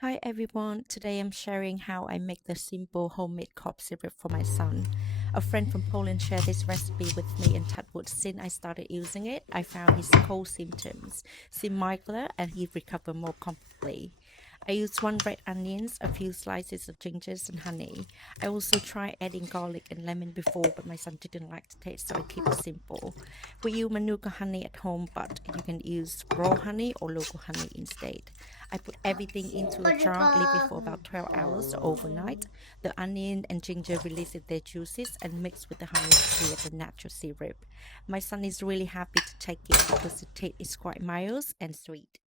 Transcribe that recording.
Hi everyone, today I'm sharing how I make the simple homemade cough syrup for my son. A friend from Poland shared this recipe with me and touchwood since I started using it, I found his cold symptoms seem milder and he recovered more comfortably. I used one red onions, a few slices of gingers and honey. I also tried adding garlic and lemon before, but my son didn't like the taste, so I keep it simple. We use Manuka honey at home, but you can use raw honey or local honey instead. I put everything into a jar, leave it for about 12 hours or overnight. The onion and ginger release their juices and mix with the honey to create the natural syrup. My son is really happy to take it because the taste is quite mild and sweet.